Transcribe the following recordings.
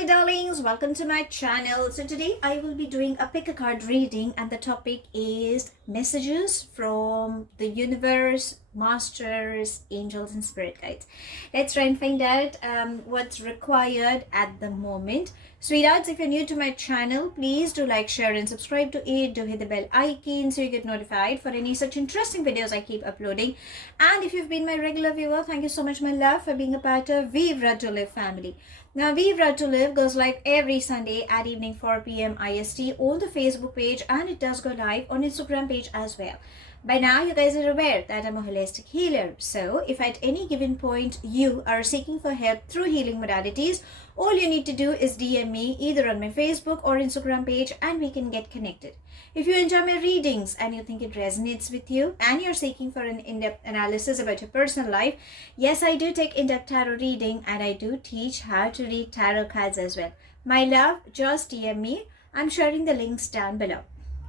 my darlings, welcome to my channel. So today I will be doing a pick a card reading and the topic is messages from the universe, masters, angels and spirit guides. Let's try and find out what's required at the moment. Sweethearts, if you're new to my channel, please do like, share and subscribe to it. Do hit the bell icon so you get notified for any such interesting videos I keep uploading. And if you've been my regular viewer, thank you so much, my love, for being a part of Vivre to Live family. Now, Vivre to Live goes live every Sunday at evening 4 p.m. IST on the Facebook page, and it does go live on Instagram page as well. By now, you guys are aware that I'm a holistic healer. So, if at any given point you are seeking for help through healing modalities, all you need to do is DM me either on my Facebook or Instagram page and we can get connected. If you enjoy my readings and you think it resonates with you and you're seeking for an in-depth analysis about your personal life, yes, I do take in-depth tarot reading and I do teach how to read tarot cards as well. My love, just DM me. I'm sharing the links down below.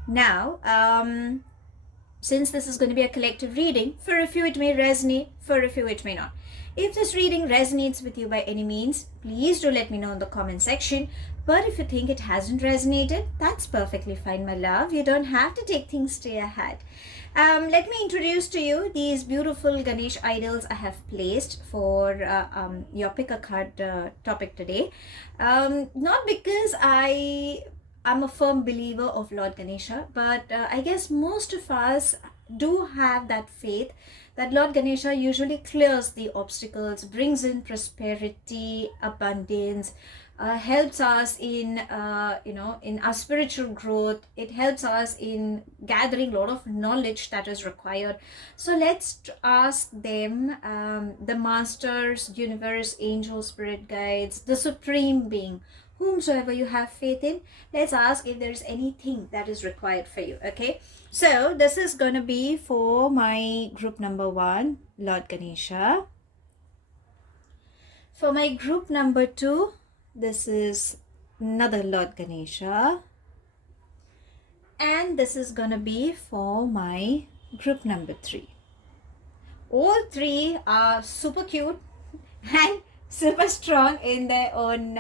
Now, since this is going to be a collective reading, for a few it may resonate, for a few it may not. If this reading resonates with you by any means, please do let me know in the comment section. But if you think it hasn't resonated, that's perfectly fine, my love. You don't have to take things to your head. Let me introduce to you these beautiful Ganesh idols I have placed for your pick a card topic today. Not because I'm a firm believer of Lord Ganesha, but I guess most of us do have that faith that Lord Ganesha usually clears the obstacles, brings in prosperity, abundance, helps us in in our spiritual growth. It helps us in gathering a lot of knowledge that is required. So let's ask them, the masters, universe, angels, spirit guides, the supreme being, whomsoever you have faith in, let's ask if there's anything that is required for you. Okay, so this is going to be for my group number 1, Lord Ganesha. For my group number 2, this is another Lord Ganesha, and this is going to be for my group number 3. All 3 are super cute and super strong in their own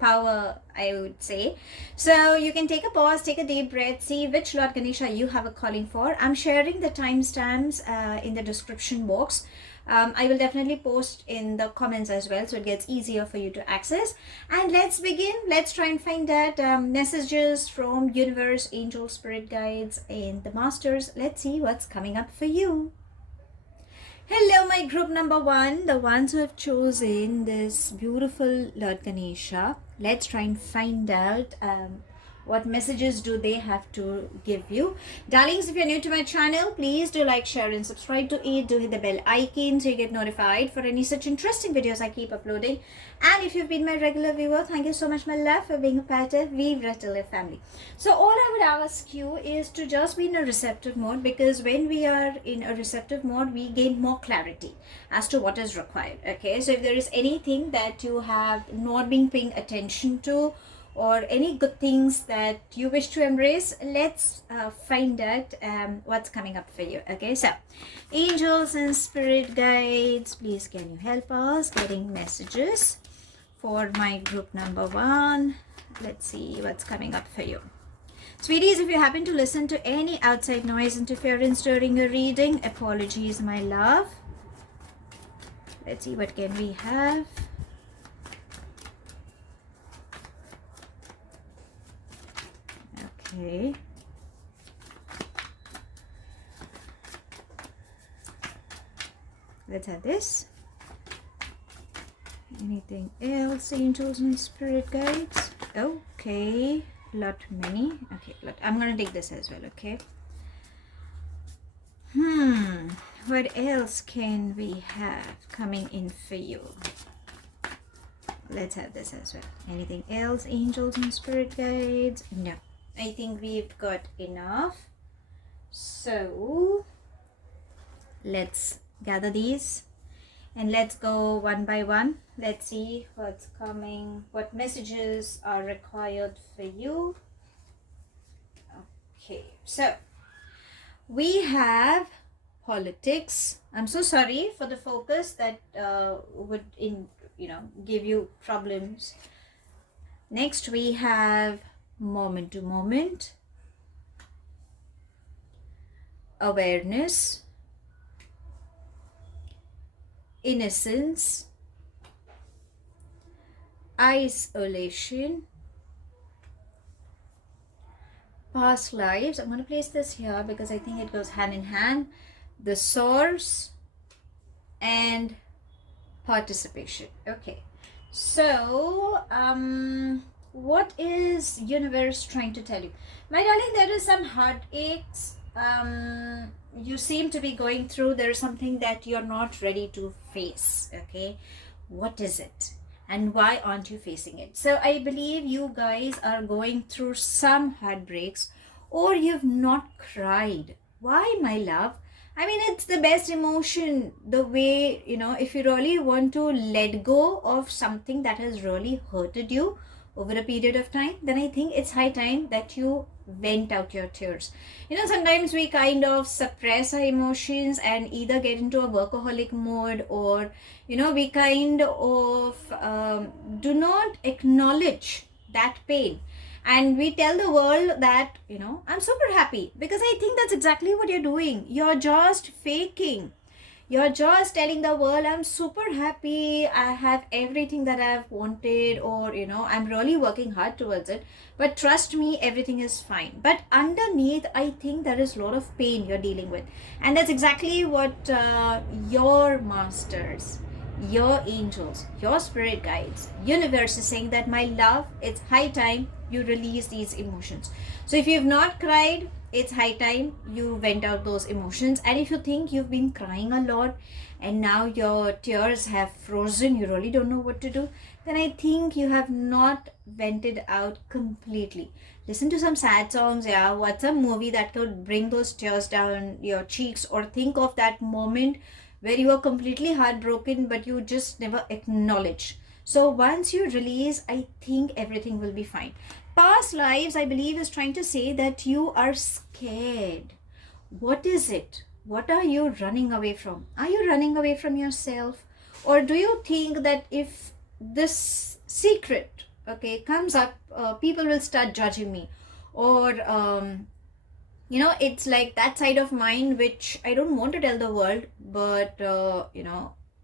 power, I would say. So you can take a pause, take a deep breath, see which Lord Ganesha you have a calling for. I'm sharing the timestamps in the description box. I will definitely post in the comments as well, so it gets easier for you to access. And let's begin. Let's try and find out messages from universe, angels, spirit guides and the masters. Let's see what's coming up for you. Hello, my group number 1, the ones who have chosen this beautiful Lord Ganesha. Let's try and find out what messages do they have to give you. Darlings, if you're new to my channel, please do like, share and subscribe to it. Do hit the bell icon so you get notified for any such interesting videos I keep uploading. And if you've been my regular viewer, thank you so much, my love, for being a part of Vivre to Live family. So all I would ask you is to just be in a receptive mode, because when we are in a receptive mode, we gain more clarity as to what is required. Okay, so if there is anything that you have not been paying attention to, or any good things that you wish to embrace, let's find out what's coming up for you. Okay, so angels and spirit guides, please can you help us getting messages for my group number 1. Let's see what's coming up for you. Sweeties, if you happen to listen to any outside noise interference during your reading, apologies, my love. Let's see what can we have. Okay. Let's have this. Anything else, angels and spirit guides? Okay, lot many. Okay, I'm gonna take this as well. Okay. What else can we have coming in for you? Let's have this as well. Anything else, angels and spirit guides? No, I think we've got enough. So let's gather these and let's go one by one. Let's see what's coming, what messages are required for you. Okay, so we have politics. I'm so sorry for the focus that would give you problems. Next we have moment to moment, awareness, innocence, isolation, past lives. I'm going to place this here because I think it goes hand in hand. The source and participation. Okay, so what is universe trying to tell you? My darling, there is some heartaches you seem to be going through. There is something that you're not ready to face. Okay, what is it and why aren't you facing it? So I believe you guys are going through some heartbreaks, or you've not cried. Why, my love? I mean, it's the best emotion. The way, if you really want to let go of something that has really hurted you over a period of time, then I think it's high time that you vent out your tears. Sometimes we kind of suppress our emotions and either get into a workaholic mode, or, we kind of do not acknowledge that pain. And we tell the world that, I'm super happy, because I think that's exactly what you're doing. You're just faking. You're just telling the world, I'm super happy, I have everything that I've wanted, or, I'm really working hard towards it. But trust me, everything is fine. But underneath, I think there is a lot of pain you're dealing with. And that's exactly what your masters, your angels, your spirit guides, universe is saying that, my love, it's high time you release these emotions. So if you've not cried, it's high time you vent out those emotions. And if you think you've been crying a lot and now your tears have frozen, you really don't know what to do, then I think you have not vented out completely. Listen to some sad songs, yeah, watch some movie that could bring those tears down your cheeks, or think of that moment where you were completely heartbroken but you just never acknowledge. So once you release, I think everything will be fine. Past lives, I believe, is trying to say that you are scared. What is it? What are you running away from? Are you running away from yourself? Or do you think that if this secret, okay, comes up, people will start judging me? Or, it's like that side of mine which I don't want to tell the world, but,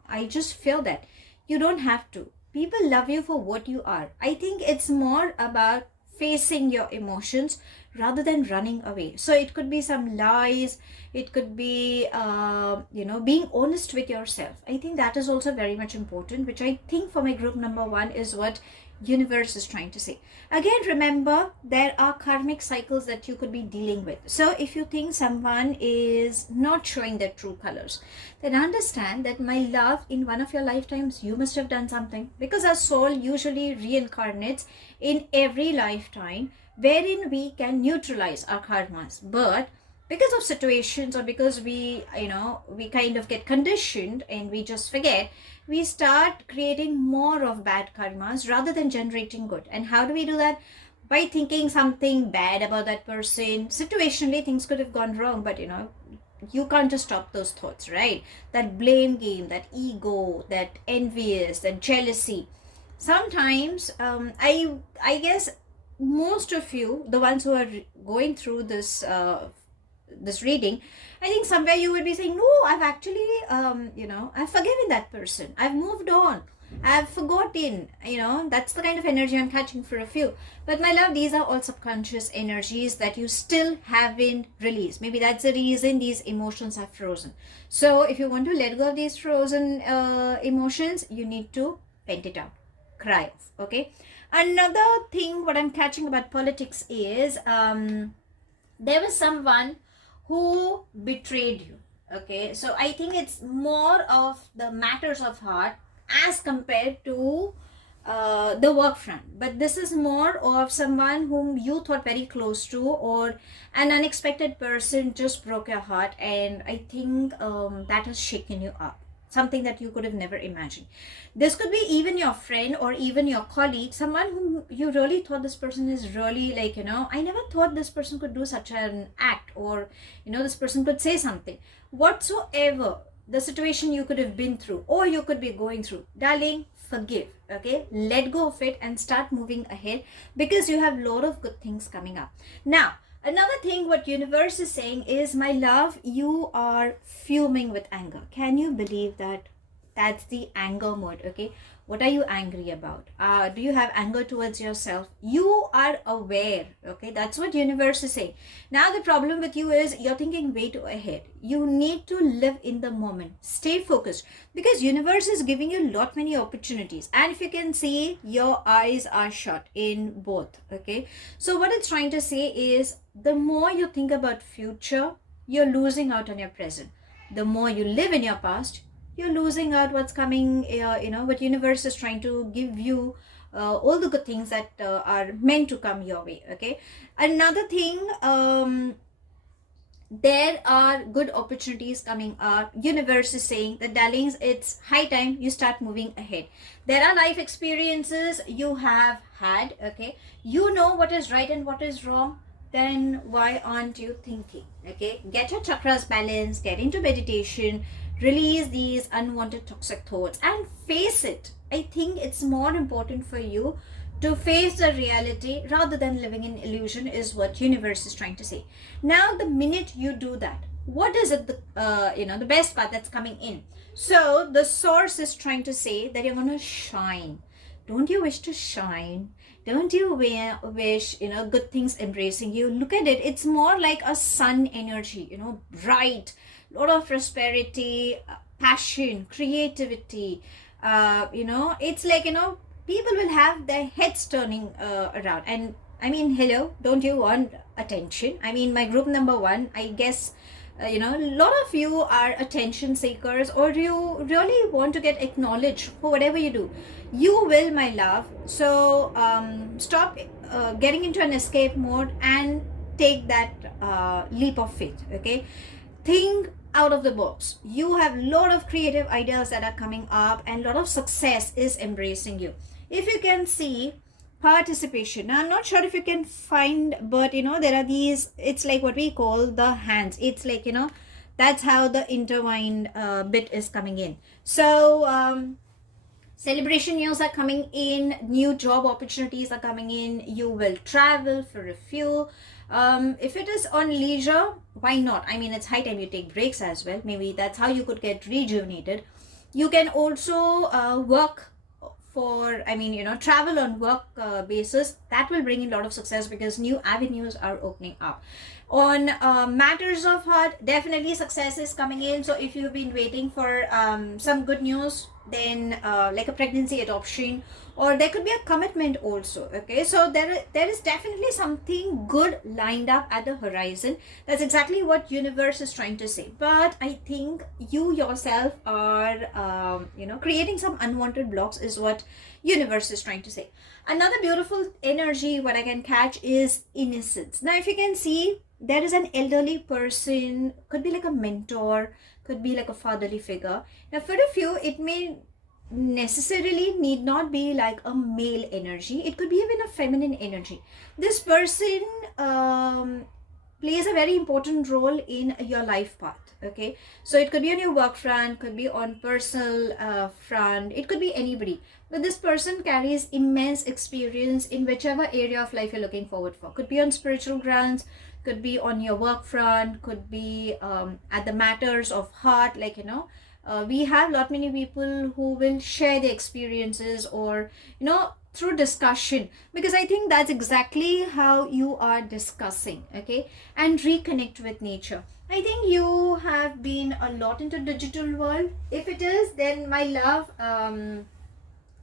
I just feel that. You don't have to. People love you for what you are. I think it's more about facing your emotions rather than running away. So it could be some lies, it could be being honest with yourself. I think that is also very much important, which I think for my group number 1 is what universe is trying to say. Again, remember, there are karmic cycles that you could be dealing with. So if you think someone is not showing their true colors, then understand that, my love, in one of your lifetimes you must have done something, because our soul usually reincarnates in every lifetime, wherein we can neutralize our karmas. But because of situations, or because we kind of get conditioned and we just forget, we start creating more of bad karmas rather than generating good. And how do we do that? By thinking something bad about that person. Situationally, things could have gone wrong, but you can't just stop those thoughts, right? That blame game, that ego, that envious, that jealousy. Sometimes I guess most of you, the ones who are going through this reading, I think somewhere you would be saying, no, I've actually I've forgiven that person, I've moved on, I've forgotten. That's the kind of energy I'm catching for a few. But my love, these are all subconscious energies that you still haven't released. Maybe that's the reason these emotions are frozen. So if you want to let go of these frozen emotions, you need to vent it out, cry off. Okay, another thing what I'm catching about politics is there was someone who betrayed you. Okay, so I think it's more of the matters of heart as compared to the work front. But this is more of someone whom you thought very close to, or an unexpected person just broke your heart, and I think that has shaken you up. Something that you could have never imagined. This could be even your friend or even your colleague, someone whom you really thought this person is really like, I never thought this person could do such an act, or, this person could say something. Whatsoever the situation you could have been through or you could be going through, darling, forgive, okay? Let go of it and start moving ahead, because you have a lot of good things coming up. Now, another thing what universe is saying is, my love, you are fuming with anger. Can you believe that? That's the anger mode, okay? What are you angry about? Do you have anger towards yourself? You are aware, okay? That's what universe is saying. Now the problem with you is you're thinking way too ahead. You need to live in the moment. Stay focused, because universe is giving you lot many opportunities, and if you can see, your eyes are shut in both, okay? So what it's trying to say is, the more you think about future, you're losing out on your present. The more you live in your past, you're losing out what's coming. What universe is trying to give you, all the good things that are meant to come your way, okay? Another thing, there are good opportunities coming up. Universe is saying that, darlings, it's high time you start moving ahead. There are life experiences you have had, okay? You know what is right and what is wrong. Then why aren't you thinking, okay? Get your chakras balanced, get into meditation, release these unwanted toxic thoughts and face it. I think it's more important for you to face the reality rather than living in illusion, is what universe is trying to say. Now the minute you do that, what is it, the best part that's coming in? So the source is trying to say that you're going to shine. Don't you wish to shine? Don't you wish good things embracing you? Look at it, it's more like a sun energy, bright, lot of prosperity, passion, creativity. It's like, people will have their heads turning around. And I mean, hello, don't you want attention? I mean, my group number one, I guess, a lot of you are attention seekers, or you really want to get acknowledged for whatever you do. You will, my love. So stop getting into an escape mode and take that leap of faith, okay? Think out of the box. You have a lot of creative ideas that are coming up, and a lot of success is embracing you. If you can see participation, now I'm not sure if you can find, but there are these, it's like what we call the hands. It's like, that's how the intertwined bit is coming in. So celebration news are coming in, new job opportunities are coming in, you will travel for refuel. If it is on leisure, why not? I mean, it's high time you take breaks as well. Maybe that's how you could get rejuvenated. You can also work for, travel on work basis. That will bring in a lot of success, because new avenues are opening up. On matters of heart, definitely success is coming in. So if you've been waiting for some good news, then like a pregnancy, adoption, or there could be a commitment also, okay? So there is definitely something good lined up at the horizon. That's exactly what universe is trying to say. But I think you yourself are creating some unwanted blocks, is what universe is trying to say. Another beautiful energy what I can catch is innocence. Now if you can see, there is an elderly person, could be like a mentor, could be like a fatherly figure. Now for a few, it may necessarily need not be like a male energy. It could be even a feminine energy. This person plays a very important role in your life path, okay? So it could be on your work front, could be on personal front, it could be anybody. But this person carries immense experience in whichever area of life you're looking forward for. Could be on spiritual grounds, could be on your work front, could be at the matters of heart, like we have lot many people who will share their experiences, or through discussion, because I think that's exactly how you are discussing, okay? And reconnect with nature. I think you have been a lot into digital world. If it is, then my love,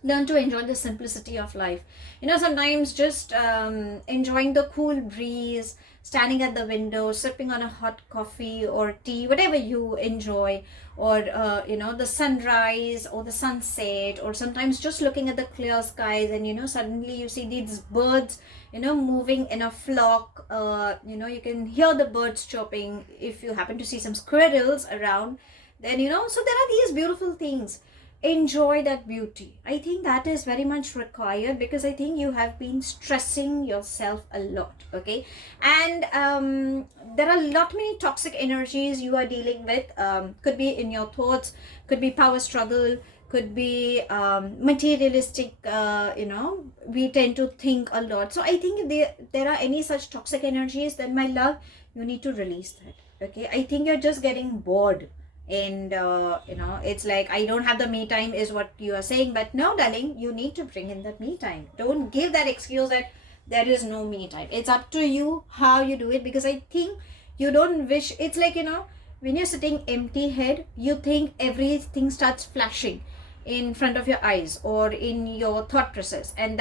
learn to enjoy the simplicity of life. Sometimes just enjoying the cool breeze, standing at the window, sipping on a hot coffee or tea, whatever you enjoy, or the sunrise or the sunset, or sometimes just looking at the clear skies, and suddenly you see these birds moving in a flock. You can hear the birds chirping. If you happen to see some squirrels around, then so there are these beautiful things. Enjoy that beauty. I think that is very much required, because I think you have been stressing yourself a lot, okay? And there are a lot many toxic energies you are dealing with. Could be in your thoughts, could be power struggle, could be materialistic. We tend to think a lot. So I think if there are any such toxic energies, then my love, you need to release that. Okay, I think you're just getting bored, and it's like, I don't have the me time is what you are saying. But no, darling, you need to bring in that me time. Don't give that excuse that there is no me time. It's up to you how you do it, because I think you don't wish. It's like, when you're sitting empty head, you think everything starts flashing in front of your eyes or in your thought process, and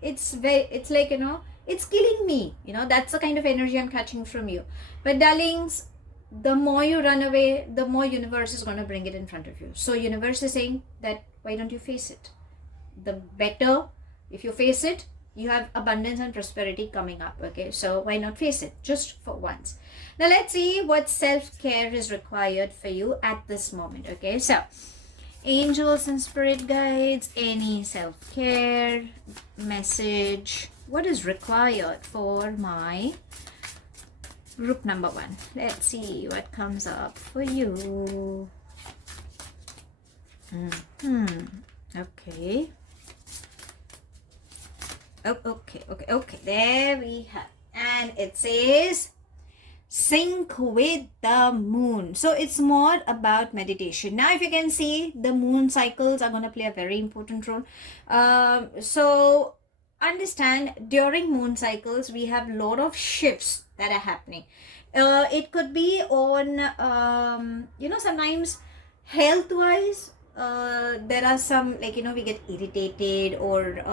it's like, it's killing me. That's the kind of energy I'm catching from you. But darlings, the more you run away, the more universe is going to bring it in front of you. So universe is saying that, why don't you face it? The better. If you face it, you have abundance and prosperity coming up. Okay, so why not face it just for once? Now let's see what self-care is required for you at this moment. Okay, so angels and spirit guides, any self-care message, what is required for my group number 1? Let's see what comes up for you. Okay. Okay. There we have. And it says, sync with the moon. So it's more about meditation. Now, if you can see, the moon cycles are going to play a very important role. So understand, during moon cycles, we have a lot of shifts that are happening. It could be on, sometimes health-wise, there are some, like, we get irritated, or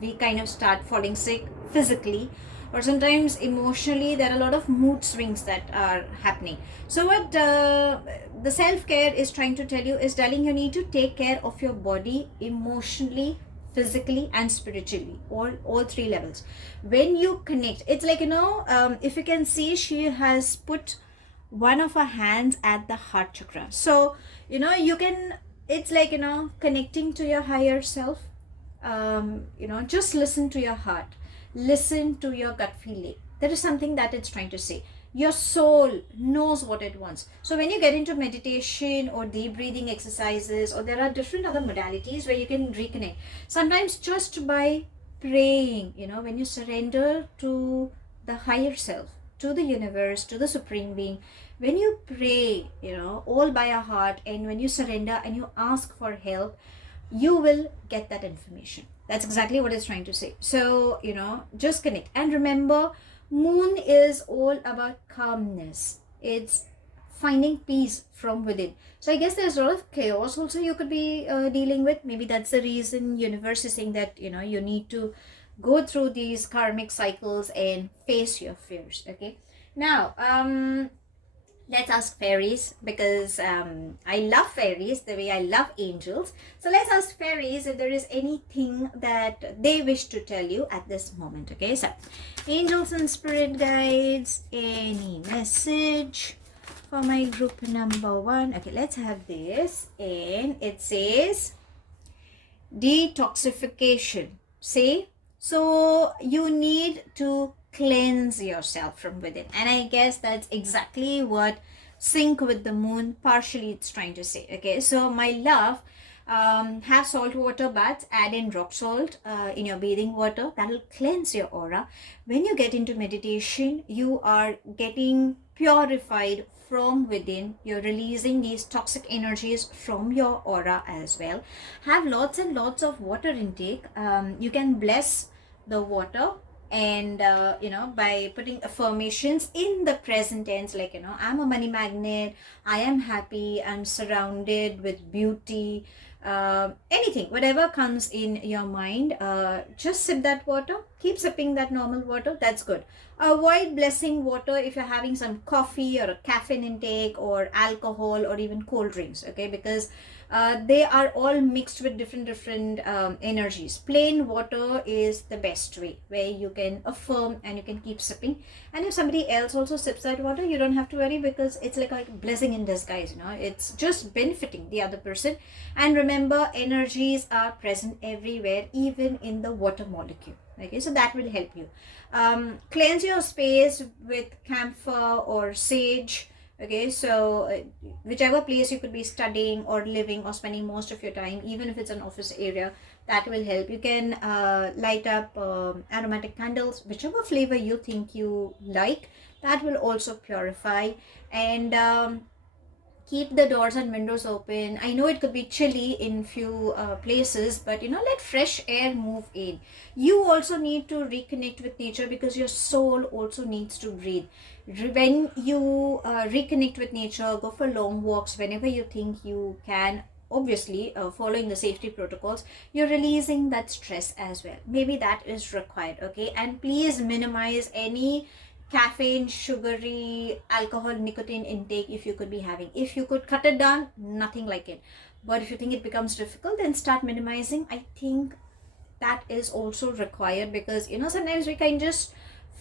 we kind of start falling sick physically, or sometimes emotionally. There are a lot of mood swings that are happening. So what the self-care is trying to tell you is, darling, you need to take care of your body emotionally, physically, and spiritually, all 3 levels. When you connect, it's like, if you can see, she has put one of her hands at the heart chakra. So you can, it's like, connecting to your higher self. Just listen to your heart, listen to your gut feeling. There is something that it's trying to say. Your soul knows what it wants. So when you get into meditation or deep breathing exercises, or there are different other modalities where you can reconnect, sometimes just by praying, when you surrender to the higher self, to the universe, to the supreme being, when you pray, all by your heart, and when you surrender and you ask for help, you will get that information. That's exactly what it's trying to say. So, just connect. And remember, moon is all about calmness. It's finding peace from within. So I guess there's a lot of chaos also you could be dealing with. Maybe that's the reason universe is saying that, you need to go through these karmic cycles and face your fears. Okay. Now, let's ask fairies, because I love fairies the way I love angels. So let's ask fairies if there is anything that they wish to tell you at this moment. Okay, so angels and spirit guides, any message for my group number 1? Okay, let's have this. And it says detoxification. See? So you need to cleanse yourself from within, and I guess that's exactly what sync with the moon partially it's trying to say. Okay, so my love, have salt water baths, add in rock salt in your bathing water. That will cleanse your aura. When you get into meditation, you are getting purified from within. You're releasing these toxic energies from your aura as well. Have lots and lots of water intake. You can bless the water, and by putting affirmations in the present tense, like, I'm a money magnet, I am happy, I'm surrounded with beauty, anything, whatever comes in your mind, just sip that water, keep sipping that normal water. That's good. Avoid blessing water if you're having some coffee or a caffeine intake or alcohol or even cold drinks. Okay, because they are all mixed with different energies. Plain water is the best way, where you can affirm and you can keep sipping. And if somebody else also sips that water, you don't have to worry, because it's like a blessing in disguise. It's just benefiting the other person. And remember, energies are present everywhere, even in the water molecule. Okay, so that will help you. Cleanse your space with camphor or sage. Okay, so whichever place you could be studying or living or spending most of your time, even if it's an office area, that will help. You can light up aromatic candles, whichever flavor you think you like, that will also purify. And keep the doors and windows open. I know it could be chilly in few places, but let fresh air move in. You also need to reconnect with nature because your soul also needs to breathe. When you reconnect with nature, go for long walks whenever you think you can. Obviously, following the safety protocols, you're releasing that stress as well. Maybe that is required. Okay, and please minimize any caffeine, sugary, alcohol, nicotine intake if you could be having. If you could cut it down, nothing like it. But if you think it becomes difficult, then start minimizing. I think that is also required because sometimes we can just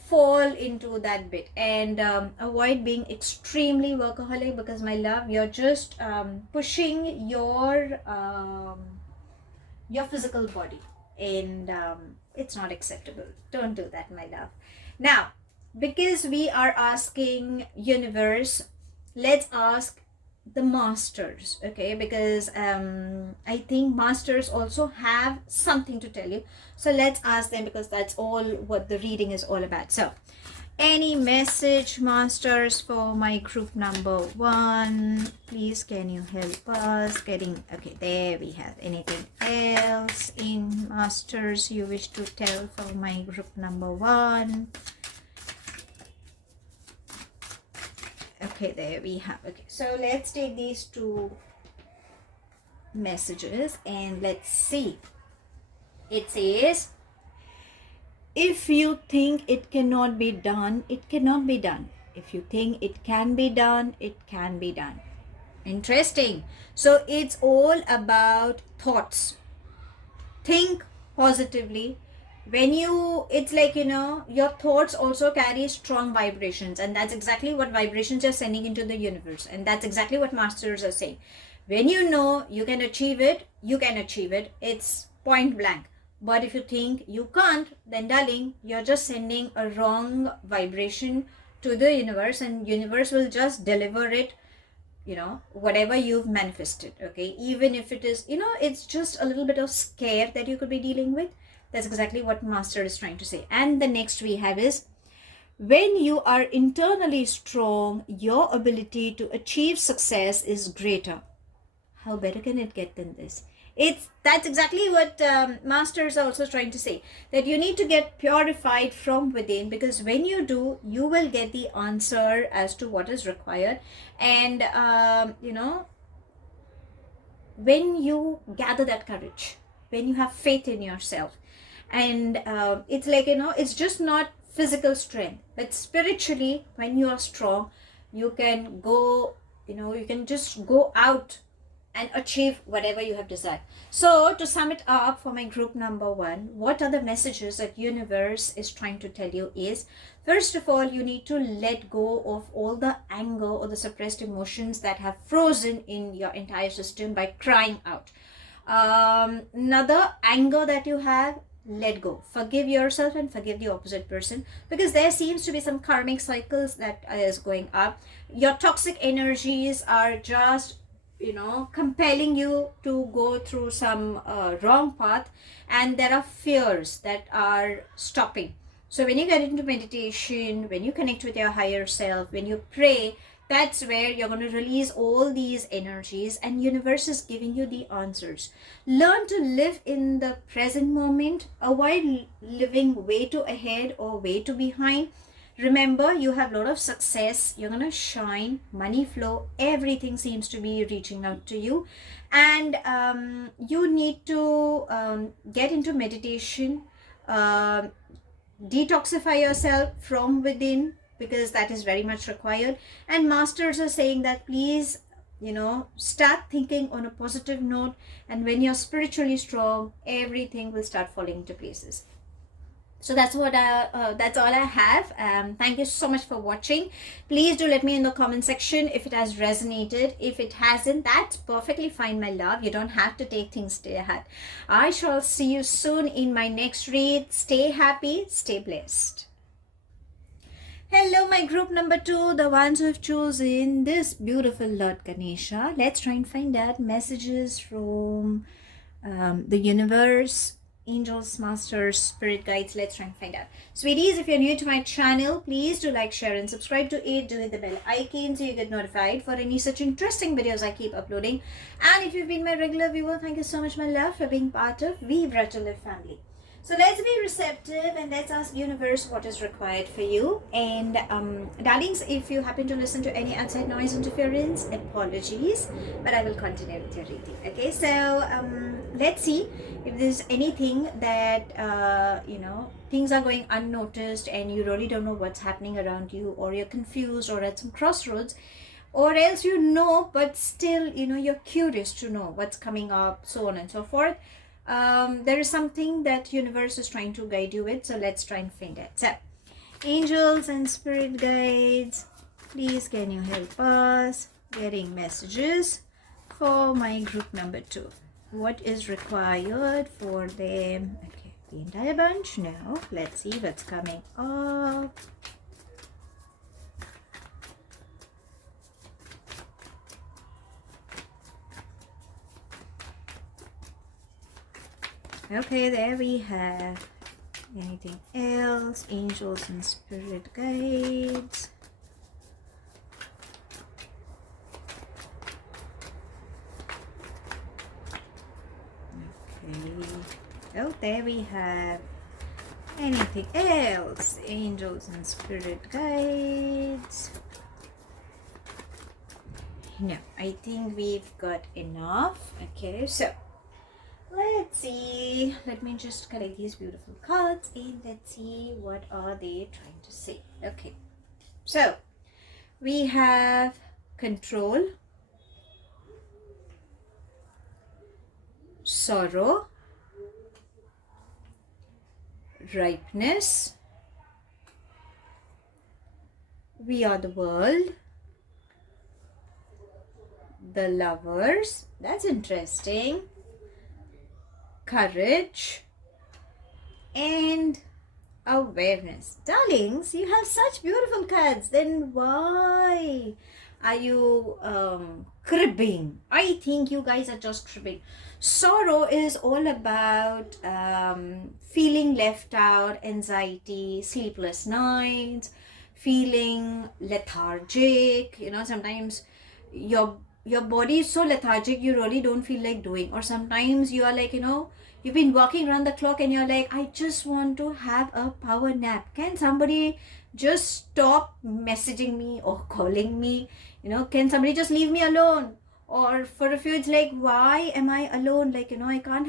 fall into that bit. And avoid being extremely workaholic because, my love, you're just pushing your physical body, and it's not acceptable. Don't do that, my love. Now, because we are asking universe, let's ask the masters. Okay, because I think masters also have something to tell you, so let's ask them because that's all what the reading is all about. So any message, masters, for my group number 1? Please, can you help us getting... Okay, there we have. Anything else in masters you wish to tell for my group number 1? Okay, there we have. Okay, so let's take these 2 messages and let's see. It says, if you think it cannot be done, it cannot be done. If you think it can be done, it can be done. Interesting. So it's all about thoughts. Think positively. It's like, your thoughts also carry strong vibrations, and that's exactly what vibrations are sending into the universe. And that's exactly what masters are saying. When you know you can achieve it, you can achieve it. It's point blank. But if you think you can't, then darling, you're just sending a wrong vibration to the universe, and universe will just deliver it, whatever you've manifested. Okay, even if it is, it's just a little bit of scare that you could be dealing with. That's exactly what master is trying to say. And the next we have is, when you are internally strong, your ability to achieve success is greater. How better can it get than this? That's exactly what masters are also trying to say, that you need to get purified from within, because when you do, you will get the answer as to what is required. And when you gather that courage, when you have faith in yourself, and it's like, it's just not physical strength, but spiritually, when you are strong, you can go, you can just go out and achieve whatever you have desired. So to sum it up for my group number 1, what are the messages that universe is trying to tell you is, first of all, you need to let go of all the anger or the suppressed emotions that have frozen in your entire system by crying out. Another anger that you have, let go. Forgive yourself and forgive the opposite person, because there seems to be some karmic cycles that is going up. Your toxic energies are just compelling you to go through some wrong path, and there are fears that are stopping. So when you get into meditation, when you connect with your higher self, when you pray, that's where you're going to release all these energies, and universe is giving you the answers. Learn to live in the present moment. Avoid living way too ahead or way too behind. Remember, you have a lot of success. You're going to shine, money flow, everything seems to be reaching out to you. And you need to get into meditation, detoxify yourself from within, because that is very much required. And masters are saying that please, start thinking on a positive note. And when you're spiritually strong, everything will start falling into places. So that's all I have. Thank you so much for watching. Please do let me in the comment section if it has resonated. If it hasn't, that's perfectly fine, my love. You don't have to take things to your heart. I shall see you soon in my next read. Stay happy, stay blessed. Hello, my group number 2, the ones who have chosen this beautiful Lord Ganesha. Let's try and find out messages from the universe, angels, masters, spirit guides. Let's try and find out. Sweeties, if you're new to my channel, please do like, share, and subscribe to it. Do hit the bell icon so you get notified for any such interesting videos I keep uploading. And if you've been my regular viewer, thank you so much, my love, for being part of Vivre to Live family. So let's be receptive and let's ask universe what is required for you. And darlings, if you happen to listen to any outside noise interference, apologies, but I will continue with your reading. Okay, so let's see if there's anything that things are going unnoticed and you really don't know what's happening around you, or you're confused or at some crossroads, or else but still you're curious to know what's coming up, so on and so forth. There is something that universe is trying to guide you with, so let's try and find it. So angels and spirit guides, please can you help us getting messages for my group number 2? What is required for them? Okay, the entire bunch. Now let's see what's coming up. Okay, there we have. Anything else? Angels and spirit guides. Okay. Oh, there we have. Anything else? Angels and spirit guides. No, I think we've got enough. Okay, so let's see. Let me just collect these beautiful cards and let's see what are they trying to say. Okay, so we have control, sorrow, ripeness, we are the world, the lovers. That's interesting. Courage and awareness. Darlings, you have such beautiful cards. Then why are you cribbing? I think you guys are just cribbing. Sorrow is all about feeling left out, anxiety, sleepless nights, feeling lethargic. Sometimes your body is so lethargic you really don't feel like doing, or sometimes you are like you've been walking around the clock and you're like, I just want to have a power nap. Can somebody just stop messaging me or calling me? Can somebody just leave me alone? Or for a few it's like, why am I alone? I can't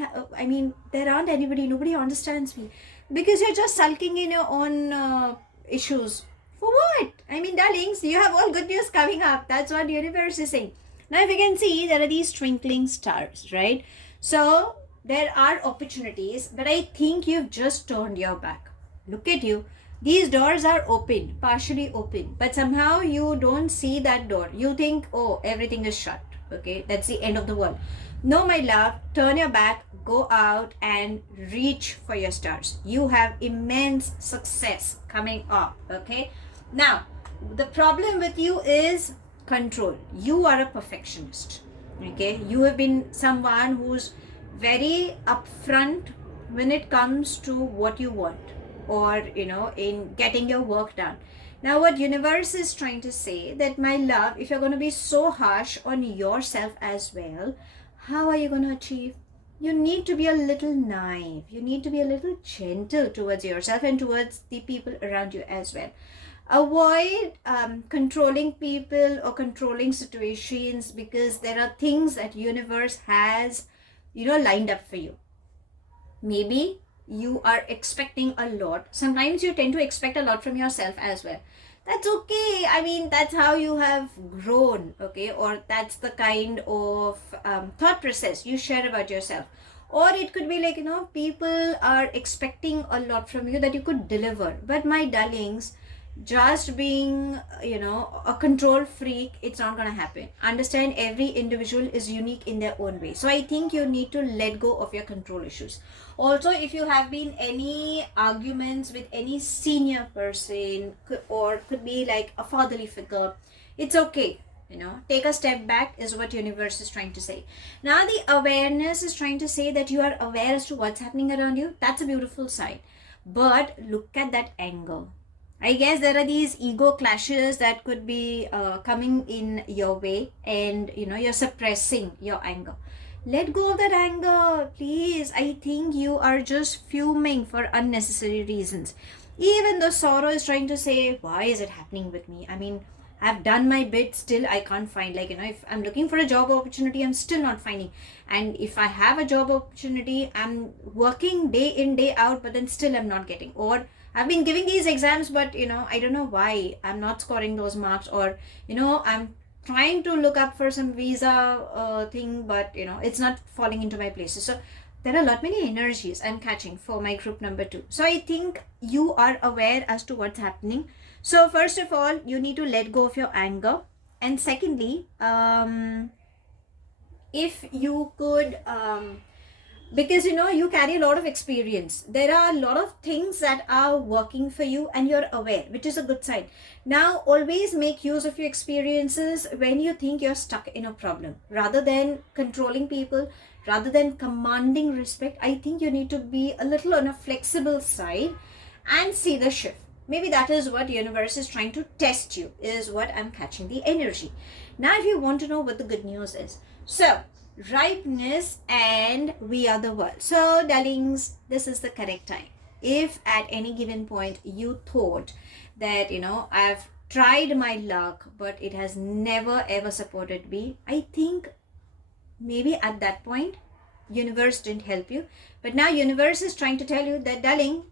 there aren't anybody, nobody understands me, because you're just sulking in your own issues. For what? Darlings, you have all good news coming up. That's what the universe is saying. Now, if you can see, there are these twinkling stars, right? So, there are opportunities, but I think you've just turned your back. Look at you. These doors are open, partially open, but somehow you don't see that door. You think, oh, everything is shut. Okay, that's the end of the world. No, my love, turn your back, go out and reach for your stars. You have immense success coming up, okay? Now, the problem with you is control. You are a perfectionist, okay? You have been someone who's very upfront when it comes to what you want, or in getting your work done. Now what universe is trying to say, that my love, if you're going to be so harsh on yourself as well, how are you going to achieve? You need to be a little naive. You need to be a little gentle towards yourself and towards the people around you as well. Avoid controlling people or controlling situations, because there are things that universe has lined up for you. Maybe you are expecting a lot. Sometimes you tend to expect a lot from yourself as well. That's okay. That's how you have grown, okay? Or that's the kind of thought process you share about yourself. Or it could be like, people are expecting a lot from you that you could deliver. But my darlings, just being, a control freak, it's not going to happen. Understand every individual is unique in their own way. So I think you need to let go of your control issues. Also, if you have been any arguments with any senior person, or could be like a fatherly figure, it's okay. Take a step back is what universe is trying to say. Now the awareness is trying to say that you are aware as to what's happening around you. That's a beautiful sign. But look at that anger. I guess there are these ego clashes that could be coming in your way, and you're suppressing your anger. Let go of that anger, please. I think you are just fuming for unnecessary reasons. Even though sorrow is trying to say, why is it happening with me? I mean, I've done my bit, still I can't find, if I'm looking for a job opportunity, I'm still not finding. And if I have a job opportunity, I'm working day in, day out, but then still I'm not getting. Or I've been giving these exams, but I don't know why I'm not scoring those marks. Or I'm trying to look up for some visa thing, but it's not falling into my places. So there are a lot many energies I'm catching for my group number 2. So I think you are aware as to what's happening. So first of all, you need to let go of your anger. And secondly, if you could, because you carry a lot of experience, there are a lot of things that are working for you and you're aware, which is a good sign. Now always make use of your experiences when you think you're stuck in a problem. Rather than controlling people, rather than commanding respect, I think you need to be a little on a flexible side and see the shift. Maybe that is what universe is trying to test you, is what I'm catching the energy. Now if you want to know what the good news is, so ripeness and we are the world. So darlings, this is the correct time. If at any given point you thought that I've tried my luck but it has never ever supported me, I think maybe at that point universe didn't help you. But now universe is trying to tell you that, darling,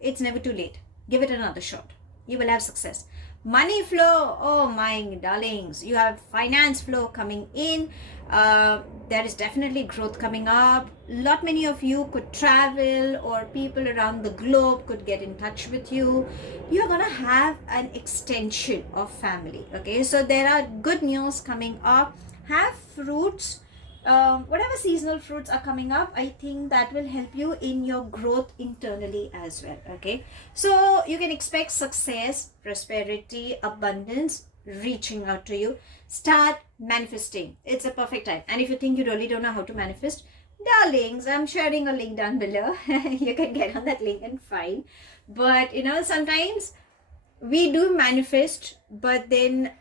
it's never too late. Give it another shot. You will have success. Money flow, oh my darlings, you have finance flow coming in. There is definitely growth coming up. Lot many of you could travel, or people around the globe could get in touch with you. You're gonna have an extension of family. Okay, so there are good news coming up. Have fruits. Whatever seasonal fruits are coming up, I think that will help you in your growth internally as well. Okay, so you can expect success, prosperity, abundance reaching out to you. Start manifesting. It's a perfect time. And if you think you really don't know how to manifest, darlings, I'm sharing a link down below. You can get on that link and find. But sometimes we do manifest, but then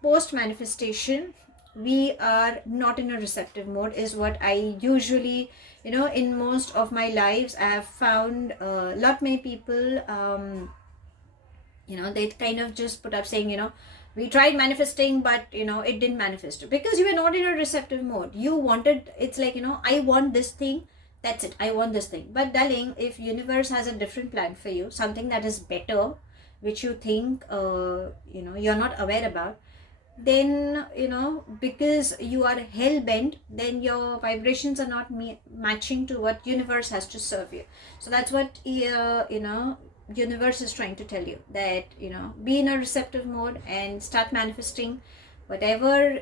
post manifestation we are not in a receptive mode, is what I usually, in most of my lives I have found. A lot many people, they kind of just put up saying, we tried manifesting, but it didn't manifest, because you were not in a receptive mode. You wanted, it's like, I want this thing, that's it, I want this thing. But darling, if universe has a different plan for you, something that is better, which you think you're not aware about, then because you are hell-bent, then your vibrations are not matching to what universe has to serve you. So that's what universe is trying to tell you, that be in a receptive mode and start manifesting whatever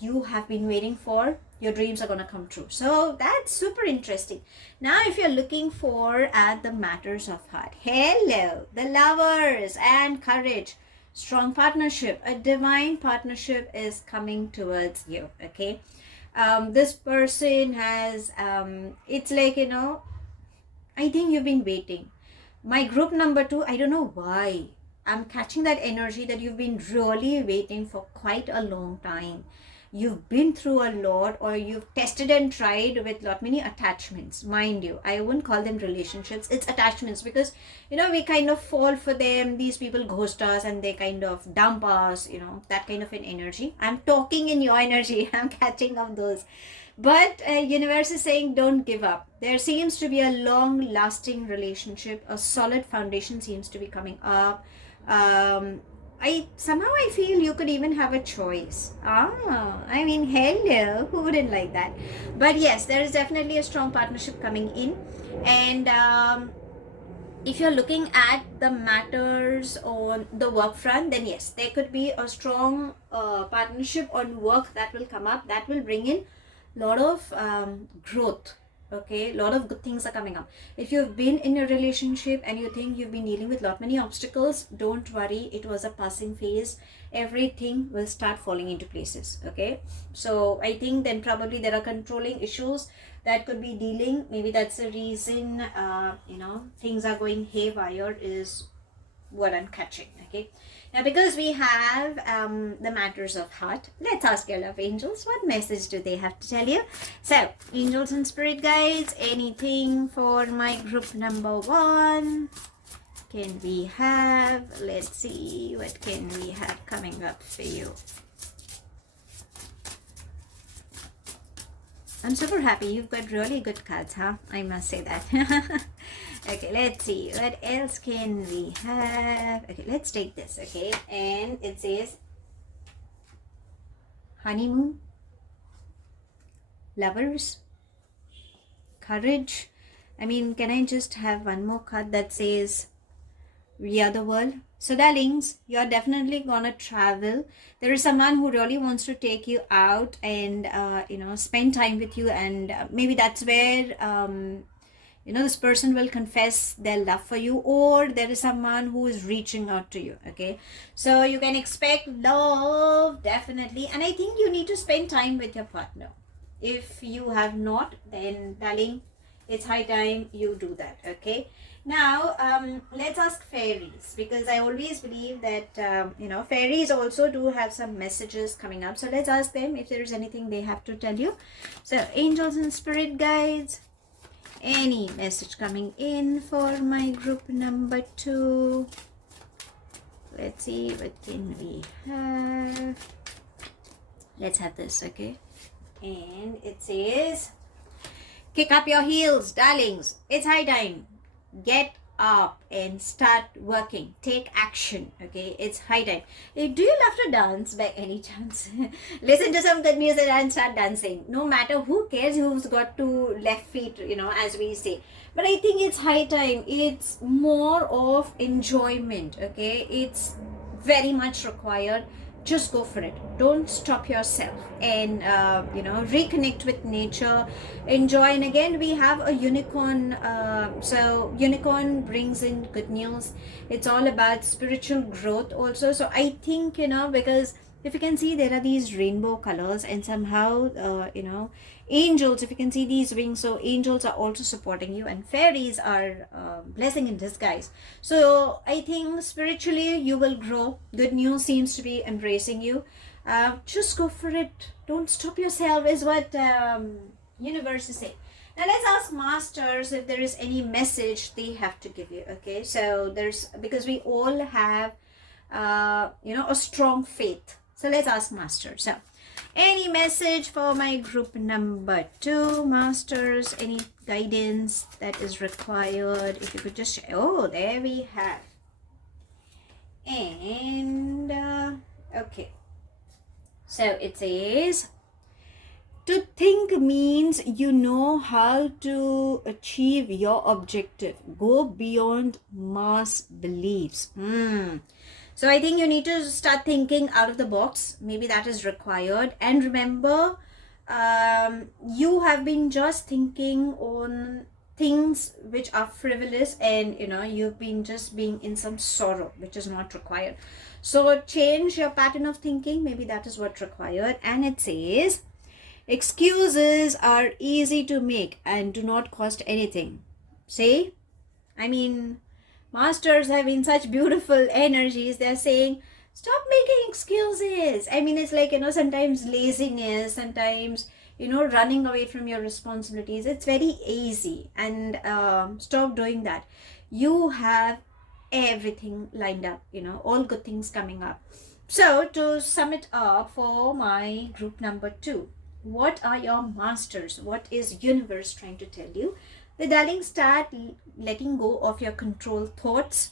you have been waiting for. Your dreams are going to come true. So that's super interesting. Now if you're looking for at the matters of heart, hello, the lovers and courage, strong partnership, a divine partnership is coming towards you. Okay, this person has it's like I think you've been waiting. My group number 2, I don't know why I'm catching that energy that you've been really waiting for quite a long time. You've been through a lot, or you've tested and tried with lot many attachments. Mind you, I wouldn't call them relationships, it's attachments, because we kind of fall for them. These people ghost us and they kind of dump us, that kind of an energy. I'm talking in your energy. I'm catching up those. But universe is saying don't give up. There seems to be a long lasting relationship, a solid foundation seems to be coming up. I feel you could even have a choice. I mean, hello, who wouldn't like that? But yes, there is definitely a strong partnership coming in. And if you're looking at the matters on the work front, then yes, there could be a strong partnership on work that will come up, that will bring in a lot of growth. Okay, a lot of good things are coming up. If you've been in a relationship and you think you've been dealing with lot many obstacles, don't worry, it was a passing phase. Everything will start falling into places. Okay, so I think then probably there are controlling issues that could be dealing. Maybe that's the reason things are going haywire, is what I'm catching. Okay, now because we have the matters of heart, let's ask your love angels what message do they have to tell you. So angels and spirit guides, anything for my group number 1 can we have? Let's see, what can we have coming up for you? I'm super happy. You've got really good cards, huh? I must say that. Okay, let's see. What else can we have? Okay, let's take this, okay? And it says honeymoon, lovers, courage. I mean, can I just have one more card that says we are the world? So darlings, you're definitely gonna travel. There is someone who really wants to take you out and spend time with you, and maybe that's where this person will confess their love for you, or there is someone who is reaching out to you. Okay, so you can expect love, definitely. And I think you need to spend time with your partner. If you have not, then darling, it's high time you do that. Okay, now let's ask fairies, because I always believe that fairies also do have some messages coming up. So let's ask them if there is anything they have to tell you. So angels and spirit guides, any message coming in for my group number 2? Let's see, what can we have? Let's have this. Okay, and it says kick up your heels, darlings. It's high time. Get up and start working. Take action. Okay, it's high time. Do you love to dance by any chance? Listen to some good music and start dancing. No matter, who cares who's got two left feet, as we say. But I think it's high time. It's more of enjoyment. Okay, it's very much required. Just go for it. Don't stop yourself, and reconnect with nature, enjoy. And again, we have a unicorn. So unicorn brings in good news. It's all about spiritual growth also. So I think, because if you can see, there are these rainbow colors, and somehow angels, if you can see these wings, so angels are also supporting you, and fairies are blessing in disguise. So I think spiritually you will grow. Good news seems to be embracing you. Just go for it. Don't stop yourself, is what universe is saying. Now let's ask masters if there is any message they have to give you. Okay, so because we all have a strong faith. So let's ask masters. So any message for my group number 2, masters? Any guidance that is required? If you could just share. Oh, there we have. And okay, so it says to think means you know how to achieve your objective. Go beyond mass beliefs. So I think you need to start thinking out of the box. Maybe that is required. And remember, you have been just thinking on things which are frivolous, and you've been just being in some sorrow, which is not required. So change your pattern of thinking. Maybe that is what's required. And it says excuses are easy to make and do not cost anything. See, I mean, masters having such beautiful energies. They're saying stop making excuses. I mean, it's like sometimes laziness, sometimes running away from your responsibilities. It's very easy, and stop doing that. You have everything lined up, all good things coming up. So to sum it up for my group number 2, what are your masters? What is universe trying to tell you? The darling, start letting go of your control thoughts.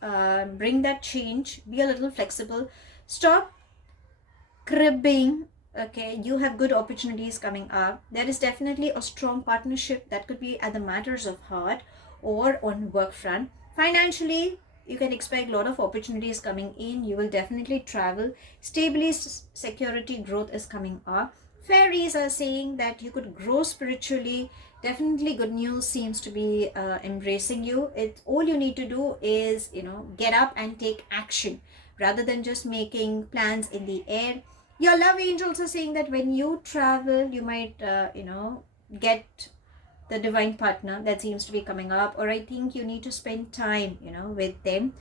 Bring that change. Be a little flexible. Stop cribbing. Okay, you have good opportunities coming up. There is definitely a strong partnership that could be at the matters of heart or on work front. Financially, you can expect a lot of opportunities coming in. You will definitely travel. Stability, security, growth is coming up. Fairies are saying that you could grow spiritually. Definitely good news seems to be embracing you. It's all you need to do is, get up and take action rather than just making plans in the air. Your love angels are saying that when you travel, you might, get the divine partner that seems to be coming up, or I think you need to spend time, with them.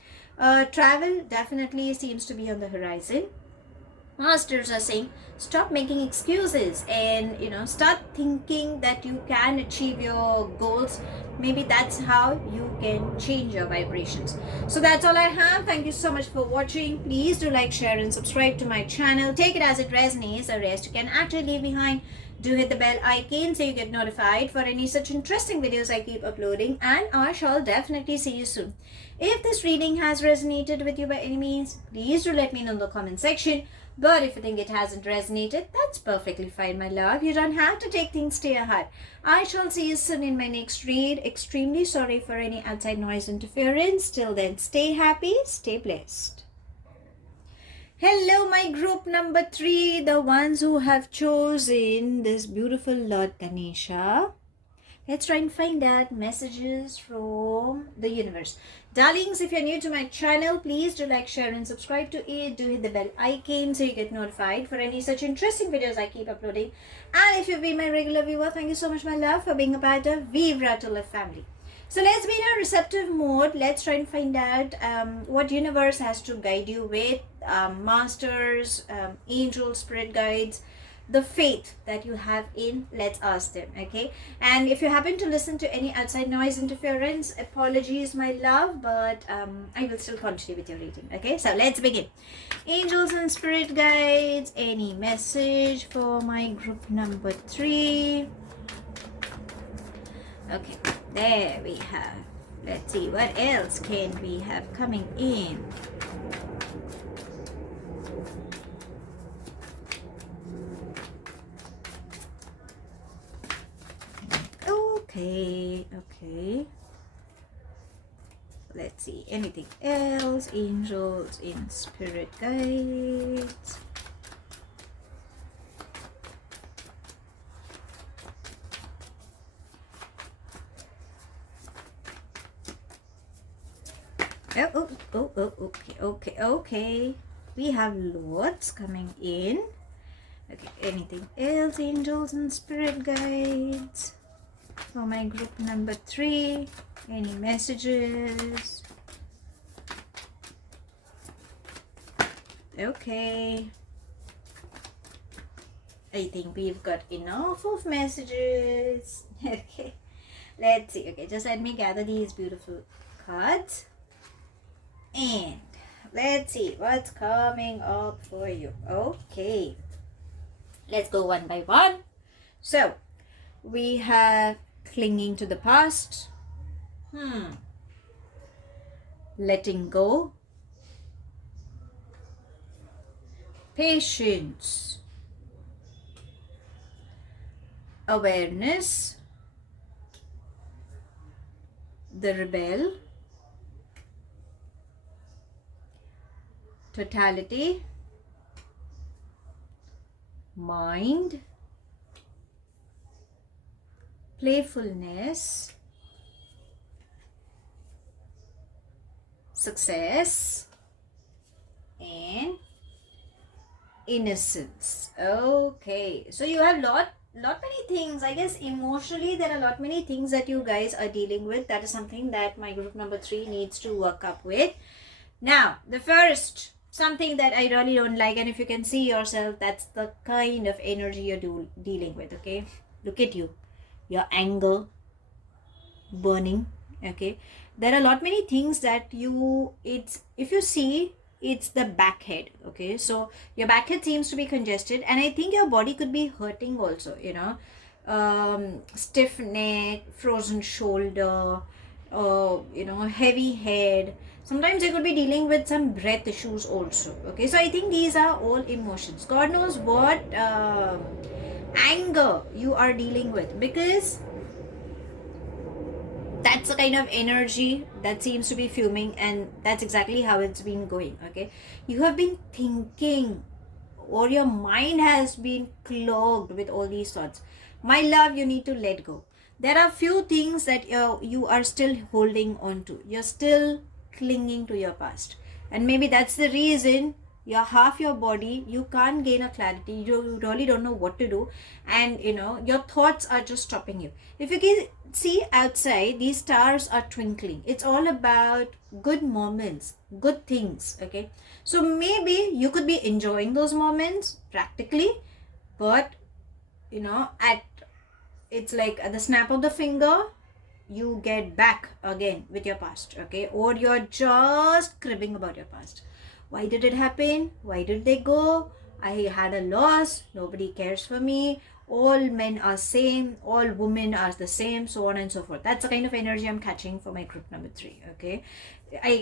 Travel definitely seems to be on the horizon. Masters are saying stop making excuses and start thinking that you can achieve your goals. Maybe that's how you can change your vibrations. So that's all I have. Thank you so much for watching. Please do like, share and subscribe to my channel. Take it as it resonates. The rest you can actually leave behind. Do hit the bell icon so you get notified for any such interesting videos I keep uploading, and I shall definitely see you soon. If this reading has resonated with you by any means, please do let me know in the comment section. But if you think it hasn't resonated, that's perfectly fine, my love. You don't have to take things to your heart. I shall see you soon in my next read. Extremely sorry for any outside noise interference. Till then, stay happy, stay blessed. Hello, my group number 3, the ones who have chosen this beautiful Lord Ganesha. Let's try and find out messages from the universe. Darlings, if you're new to my channel, please do like, share and subscribe to it. Do hit the bell icon so you get notified for any such interesting videos I keep uploading. And if you've been my regular viewer, thank you so much, my love, for being a part of Vivre to Live family. So let's be in a receptive mode. Let's try and find out what universe has to guide you with, masters, angels, spirit guides, the faith that you have in. Let's ask them, okay? And if you happen to listen to any outside noise interference, apologies, my love, but I will still continue with your reading, okay? So let's begin. Angels and spirit guides, any message for my group number 3? Okay, there we have. Let's see, what else can we have coming in? Okay. Let's see, anything else? Angels in spirit guides. Okay. We have lords coming in. Okay, anything else? Angels and spirit guides for my group number 3. Any messages? Okay. I think we've got enough of messages. Okay. Let's see. Okay, just let me gather these beautiful cards. And let's see what's coming up for you. Okay. Let's go one by one. So, we have clinging to the past. Letting go. Patience. Awareness. The rebel. Totality. Mind. Playfulness. Success. And innocence. Okay, so you have lot many things. I guess emotionally there are lot many things that you guys are dealing with. That is something that my group number 3 needs to work up with. Now, the first, something that I really don't like, and if you can see yourself, that's the kind of energy you're dealing with, okay? Look at you. Your anger, burning, okay? There are lot many things that if you see, it's the back head, okay? So your back head seems to be congested, and I think your body could be hurting also, stiff neck, frozen shoulder, heavy head. Sometimes you could be dealing with some breath issues also, okay? So I think these are all emotions. God knows what anger you are dealing with, because that's the kind of energy that seems to be fuming, and that's exactly how it's been going. Okay, you have been thinking, or your mind has been clogged with all these thoughts. My love, you need to let go. There are few things that you are still holding on to. You're still clinging to your past, and maybe that's the reason you're half your body, you can't gain a clarity, you really don't know what to do, and your thoughts are just stopping you. If you can see outside, these stars are twinkling. It's all about good moments, good things. Okay, so maybe you could be enjoying those moments practically, but at it's like at the snap of the finger, you get back again with your past. Okay, or you're just cribbing about your past. Why did it happen? Why did they go? I had a loss. Nobody cares for me. All men are same. All women are the same. So on and so forth. That's the kind of energy I'm catching for my group number 3. Okay,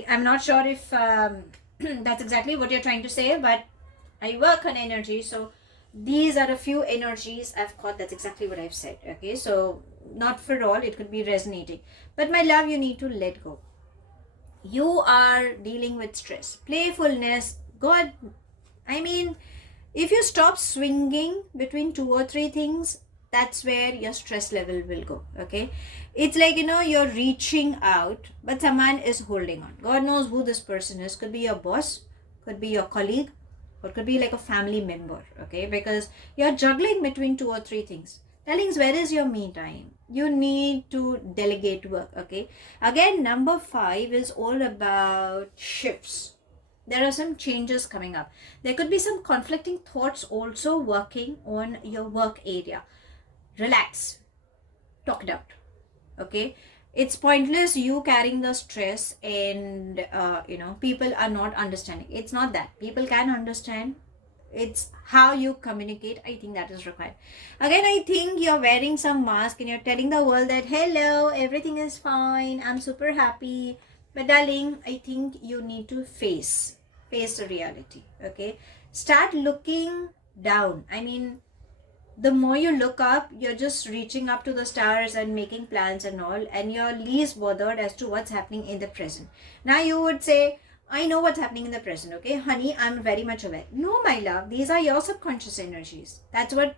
I'm not sure if that's exactly what you're trying to say, but I work on energy, so these are a few energies I've caught. That's exactly what I've said. Okay, so not for all, it could be resonating, but my love, you need to let go. You are dealing with stress, playfulness. God, I mean, if you stop swinging between 2 or 3 things, that's where your stress level will go. Okay, it's like you're reaching out, but someone is holding on. God knows who this person is. Could be your boss, could be your colleague, or could be like a family member. Okay, because you're juggling between 2 or 3 things. Tellings, where is your me time? You need to delegate work. Okay, again, number 5 is all about shifts. There are some changes coming up. There could be some conflicting thoughts also working on your work area. Relax, talk it out. Okay, it's pointless you carrying the stress, and people are not understanding. It's not that people can understand, it's how you communicate. I think that is required. Again, I think you're wearing some mask and you're telling the world that hello, everything is fine, I'm super happy. But darling, I think you need to face the reality. Okay, start looking down. I mean, the more you look up, you're just reaching up to the stars and making plans and all, and you're least bothered as to what's happening in the present. Now you would say, I know what's happening in the present. Okay, honey, I'm very much aware. No, my love, these are your subconscious energies. That's what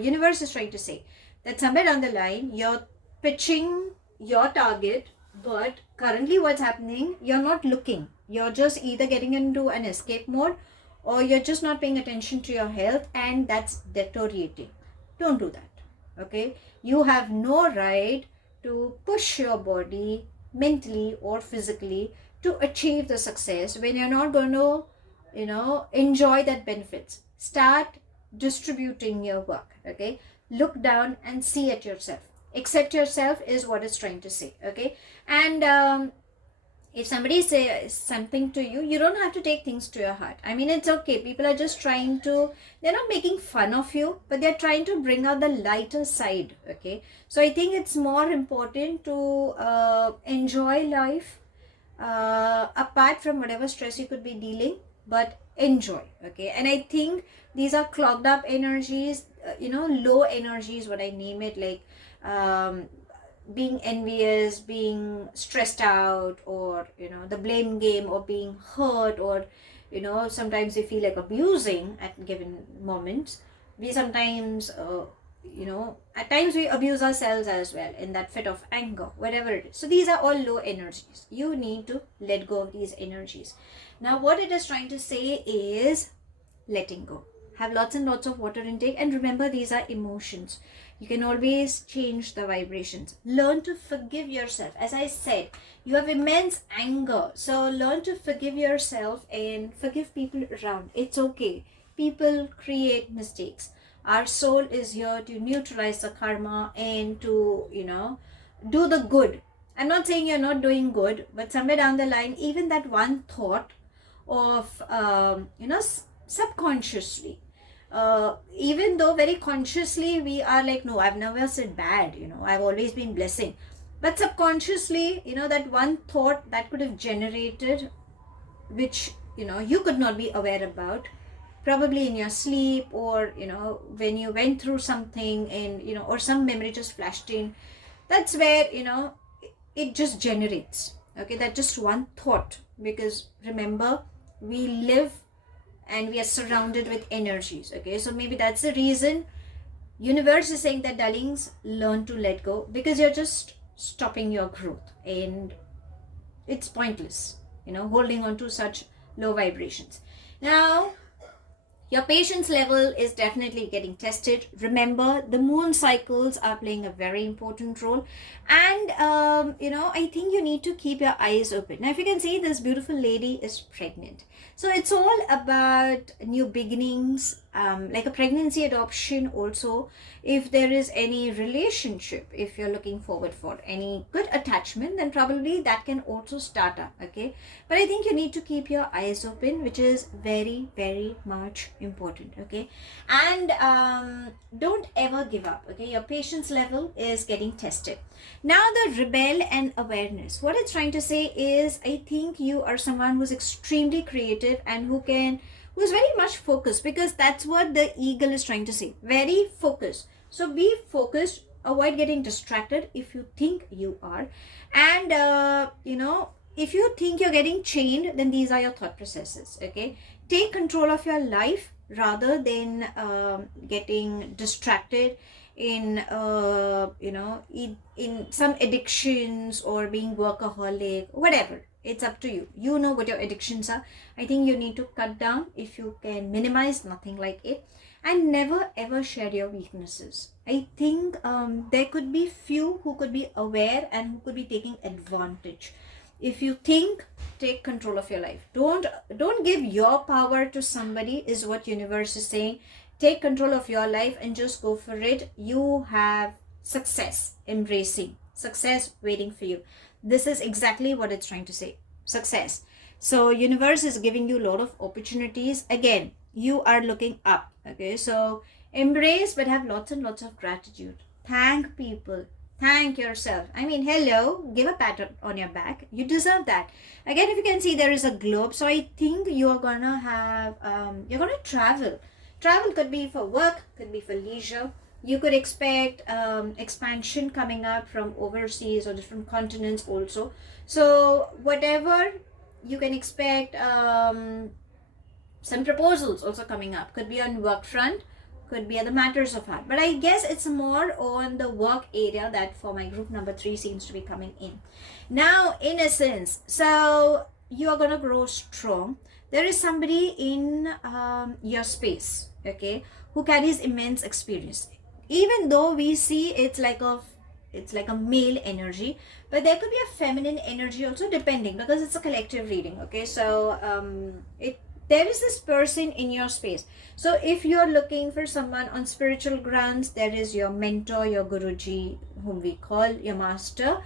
universe is trying to say. That somewhere down the line, you're pitching your target, but currently what's happening, you're not looking. You're just either getting into an escape mode, or you're just not paying attention to your health, and that's deteriorating. Don't do that. Okay, you have no right to push your body mentally or physically to achieve the success when you're not going to enjoy that benefits. Start distributing your work. Okay, look down and see at yourself. Accept yourself is what it's trying to say. Okay, and if somebody says something to you, you don't have to take things to your heart. I mean, it's okay. People are just trying to, they're not making fun of you, but they're trying to bring out the lighter side. Okay, so I think it's more important to enjoy life apart from whatever stress you could be dealing, but enjoy. Okay, and I think these are clogged up energies, low energies, what I name it, like being envious, being stressed out, or the blame game, or being hurt, or sometimes they feel like abusing at given moments. We sometimes at times we abuse ourselves as well in that fit of anger, whatever it is. So these are all low energies. You need to let go of these energies. Now what it is trying to say is letting go. Have lots and lots of water intake, and remember, these are emotions. You can always change the vibrations. Learn to forgive yourself. As I said, you have immense anger, so learn to forgive yourself and forgive people around. It's okay. People create mistakes. Our soul is here to neutralize the karma and to do the good. I'm not saying you're not doing good, but somewhere down the line, even that one thought of subconsciously, even though very consciously we are like, no, I've never said bad, I've always been blessing, but subconsciously, that one thought that could have generated, which you could not be aware about, probably in your sleep, or when you went through something, and or some memory just flashed in. That's where it just generates. Okay, that's just one thought, because remember, we live and we are surrounded with energies. Okay, so maybe that's the reason universe is saying that, darlings, learn to let go, because you're just stopping your growth, and it's pointless, holding on to such low vibrations. Now, your patience level is definitely getting tested. Remember, the moon cycles are playing a very important role. And, I think you need to keep your eyes open. Now, if you can see, this beautiful lady is pregnant. So it's all about new beginnings, like a pregnancy, adoption also. If there is any relationship, if you're looking forward for any good attachment, then probably that can also start up, okay? But I think you need to keep your eyes open, which is very, very much important, okay? And don't ever give up, okay? Your patience level is getting tested. Now, the rebel and awareness, what it's trying to say is, I think you are someone who's extremely creative and who's very much focused, because that's what the eagle is trying to say, very focused. So be focused, avoid getting distracted if you think you are. And if you think you're getting chained, then these are your thought processes, okay? Take control of your life rather than getting distracted in in some addictions or being workaholic, whatever. It's up to you. You know what your addictions are. I think you need to cut down. If you can minimize, nothing like it. And never ever share your weaknesses. I think there could be few who could be aware and who could be taking advantage. If you think, take control of your life. Don't give your power to somebody, is what universe is saying. Take control of your life and just go for it. You have success embracing, success waiting for you. This is exactly what it's trying to say, success. So universe is giving you a lot of opportunities. Again, you are looking up, okay? So embrace, but have lots and lots of gratitude. Thank people, thank yourself. I mean, hello, give a pat on your back. You deserve that. Again, if you can see, there is a globe. So I think you're gonna have you're gonna travel. Travel could be for work, could be for leisure. You could expect expansion coming up from overseas or different continents also. So whatever you can expect, some proposals also coming up. Could be on work front, could be other matters of heart. But I guess it's more on the work area that for my group number 3 seems to be coming in. Now, innocence. So you are going to grow strong. There is somebody in your space, okay, who carries immense experience. Even though we see it's like a male energy, but there could be a feminine energy also, depending, because it's a collective reading, okay? So there is this person in your space. So if you're looking for someone on spiritual grounds, there is your mentor, your Guruji, whom we call your master.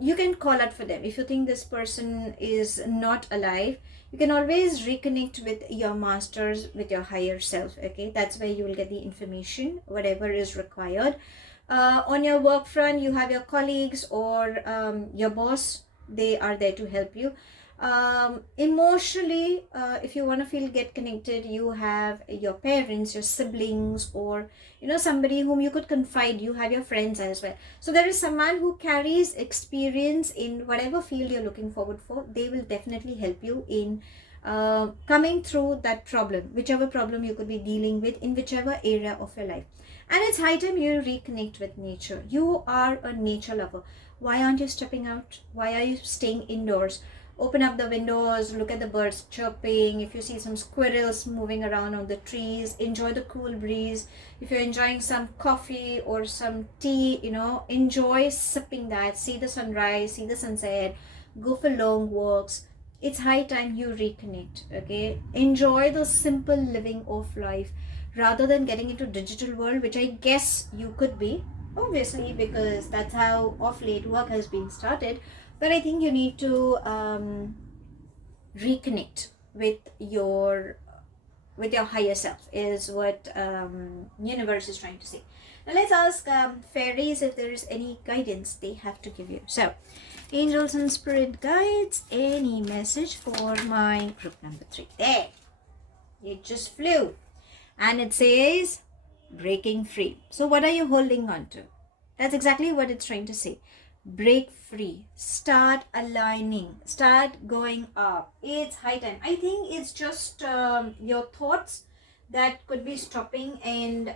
You can call out for them. If you think this person is not alive, you can always reconnect with your masters, with your higher self, okay? That's where you will get the information, whatever is required. On your work front, you have your colleagues or your boss. They are there to help you. Emotionally, if you want to get connected, you have your parents, your siblings, or somebody whom you could confide. You have your friends as well. So there is someone who carries experience in whatever field you're looking forward for. They will definitely help you in coming through that problem, whichever problem you could be dealing with in whichever area of your life. And it's high time you reconnect with nature. You are a nature lover. Why aren't you stepping out? Why are you staying indoors? Open up the windows, look at the birds chirping. If you see some squirrels moving around on the trees, enjoy the cool breeze. If you're enjoying some coffee or some tea, enjoy sipping that. See the sunrise, see the sunset, go for long walks. It's high time you reconnect, okay? Enjoy the simple living of life rather than getting into digital world, which I guess you could be, obviously, because that's how of late work has been started. But I think you need to reconnect with your higher self, is what universe is trying to say. Now let's ask fairies if there is any guidance they have to give you. So angels and spirit guides, any message for my group number 3? There, it just flew, and it says breaking free. So what are you holding on to? That's exactly what it's trying to say. break free, start aligning, start going up. It's high time. I think it's just your thoughts that could be stopping, and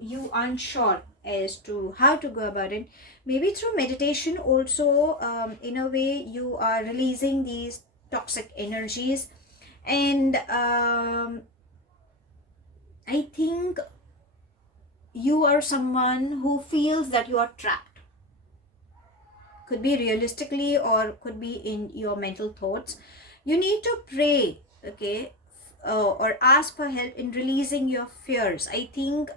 you aren't sure as to how to go about it. Maybe through meditation also, in a way you are releasing these toxic energies. And I think you are someone who feels that you are trapped. Could be realistically or could be in your mental thoughts. You need to pray, okay, or ask for help in releasing your fears. I think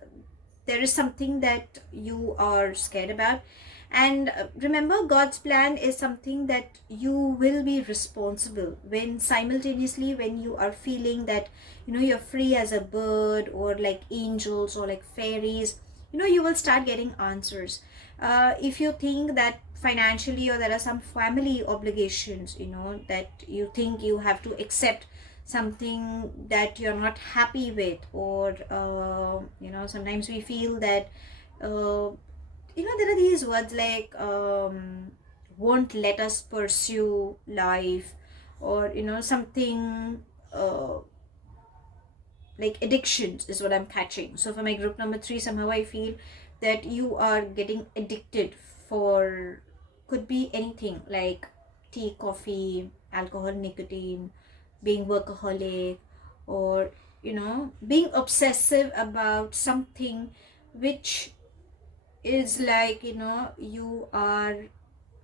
there is something that you are scared about. And remember, God's plan is something that you will be responsible when simultaneously, when you are feeling that you're free as a bird, or like angels or like fairies, you will start getting answers. If you think that financially, or there are some family obligations, that you think you have to accept something that you're not happy with, or sometimes we feel that there are these words like won't let us pursue life, or something like addictions is what I'm catching. So for my group number 3, somehow I feel that you are getting addicted for, could be anything like tea, coffee, alcohol, nicotine, being workaholic, or being obsessive about something which is like you are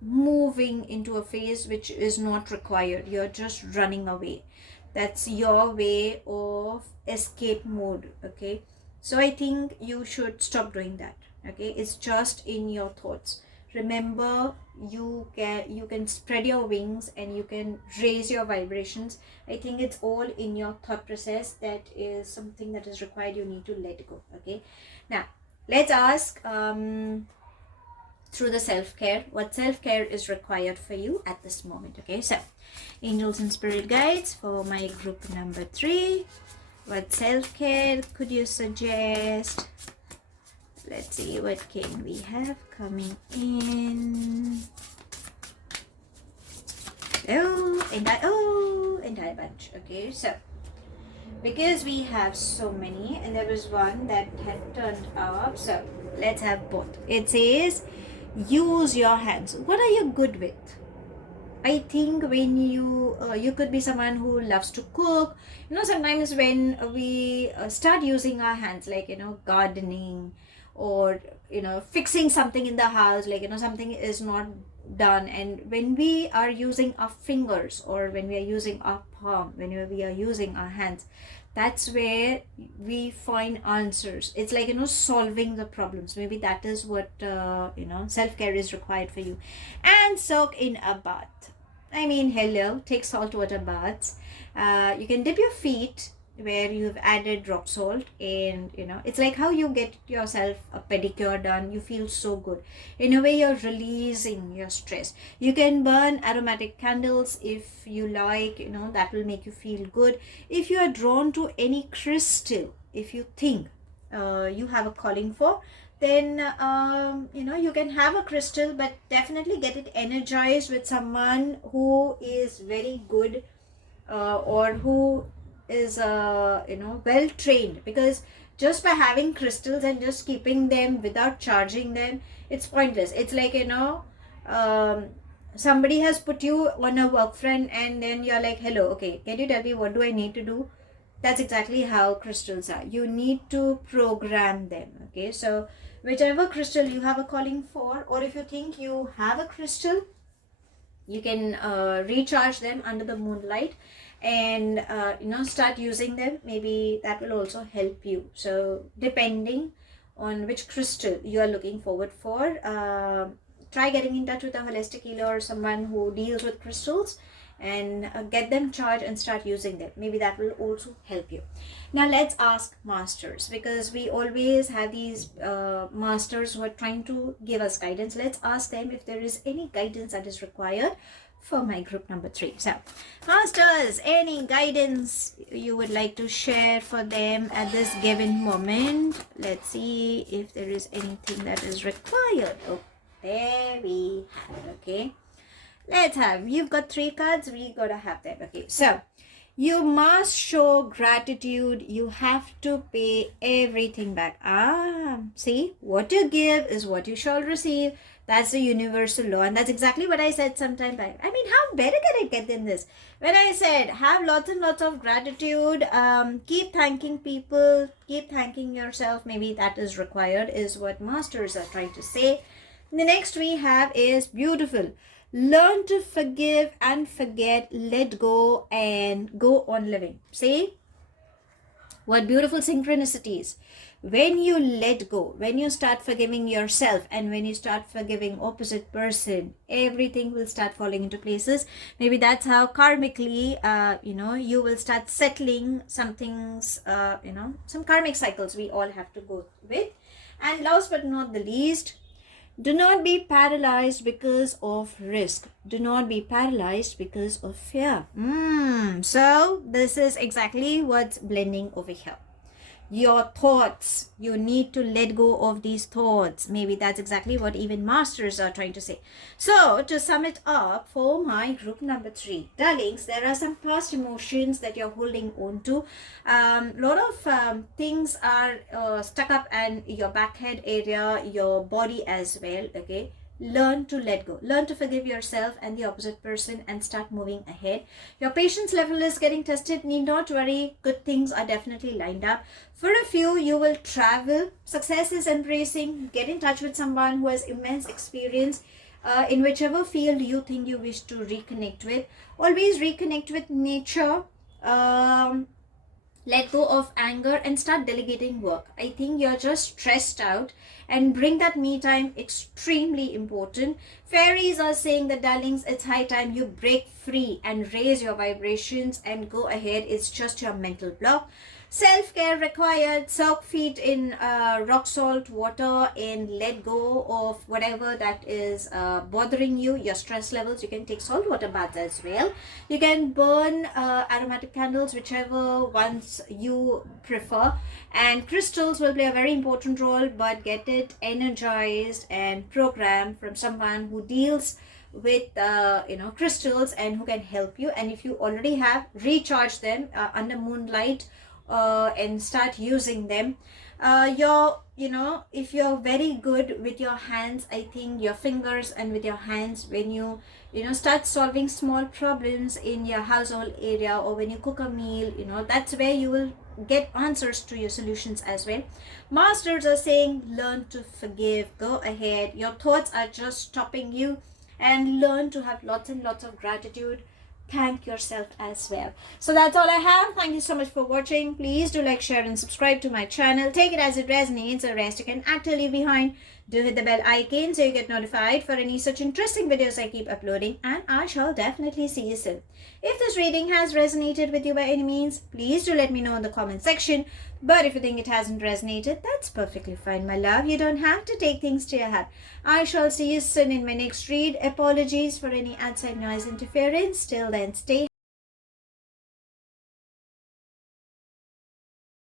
moving into a phase which is not required. You're just running away. That's your way of escape mode. Okay, so I think you should stop doing that. Okay, it's just in your thoughts. Remember, you can spread your wings and you can raise your vibrations. I think it's all in your thought process. That is something that is required. You need to let go. Okay, now let's ask through the self-care what self-care is required for you at this moment. Okay, so angels and spirit guides for my group number 3, what self-care could you suggest? Let's see, what can we have coming in? Entire bunch. Okay, so because we have so many and there was one that had turned up, so let's have both. It says use your hands. What are you good with? I think when you could be someone who loves to cook. Sometimes when we start using our hands, like gardening, or fixing something in the house, like something is not done, and when we are using our fingers, or when we are using our palm, when we are using our hands, that's where we find answers. It's like solving the problems. Maybe that is what self-care is required for you. And soak in a bath. I mean, hello, take salt water baths. You can dip your feet where you've added rock salt, and it's like how you get yourself a pedicure done. You feel so good. In a way, you're releasing your stress. You can burn aromatic candles if you like, that will make you feel good. If you are drawn to any crystal, if you think you have a calling for, then you can have a crystal, but definitely get it energized with someone who is very good, or who is well trained, because just by having crystals and just keeping them without charging them, it's pointless. It's like somebody has put you on a work friend, and then you're like, hello, okay, can you tell me what do I need to do? That's exactly how crystals are. You need to program them. Okay, so whichever crystal you have a calling for, or if you think you have a crystal, you can recharge them under the moonlight, and start using them. Maybe that will also help you. So depending on which crystal you are looking forward for, try getting in touch with a holistic healer or someone who deals with crystals, and get them charged and start using them. Maybe that will also help you. Now let's ask masters, because we always have these masters who are trying to give us guidance. Let's ask them if there is any guidance that is required for my group number 3. So masters, any guidance you would like to share for them at this given moment? Let's see if there is anything that is required. Oh, there we Okay, let's have, you've got 3 cards, we gotta have them. Okay, so you must show gratitude. You have to pay everything back. See, what you give is what you shall receive. That's the universal law, and that's exactly what I said sometime back. I mean, how better can I get than this? When I said have lots and lots of gratitude, keep thanking people, keep thanking yourself. Maybe that is required, is what masters are trying to say. The next we have is beautiful. Learn to forgive and forget, let go, and go on living. See? What beautiful synchronicities. When you let go, when you start forgiving yourself, and when you start forgiving opposite person, everything will start falling into places. Maybe that's how karmically, you will start settling some things, some karmic cycles we all have to go with. And last but not the least, do not be paralyzed because of risk. Do not be paralyzed because of fear. So this is exactly what's blending over here. Your thoughts, you need to let go of these thoughts. Maybe that's exactly what even masters are trying to say. So to sum it up for my group number 3, darlings, there are some past emotions that you're holding on to. Lot of things are stuck up in your back head area, your body as well. Okay, learn to let go, learn to forgive yourself and the opposite person, and start moving ahead. Your patience level is getting tested. Need not worry, good things are definitely lined up. For a few, you will travel. Success is embracing. Get in touch with someone who has immense experience in whichever field you think you wish to reconnect with. Always reconnect with nature. Let go of anger and start delegating work. I think you're just stressed out, and bring that me time, extremely important. Fairies are saying that, darlings, it's high time you break free and raise your vibrations and go ahead. It's just your mental block. Self-care required. Soak feet in rock salt water and let go of whatever that is bothering you, your stress levels. You can take salt water baths as well. You can burn aromatic candles, whichever ones you prefer. And crystals will play a very important role, but get it energized and programmed from someone who deals with crystals and who can help you. And if you already have, recharge them under moonlight and start using them. If you're very good with your hands, I think your fingers and with your hands, when you start solving small problems in your household area, or when you cook a meal, that's where you will get answers to your solutions as well. Masters are saying, learn to forgive, go ahead. Your thoughts are just stopping you, and learn to have lots and lots of gratitude. Thank yourself as well. So that's all I have. Thank you so much for watching. Please do like, share, and subscribe to my channel. Take it as it resonates. The rest you can actually leave behind. Do hit the bell icon so you get notified for any such interesting videos I keep uploading, and I shall definitely see you soon. If this reading has resonated with you by any means, please do let me know in the comment section. But if you think it hasn't resonated, that's perfectly fine, my love. You don't have to take things to your heart. I shall see you soon in my next read. Apologies for any outside noise interference. Till then, stay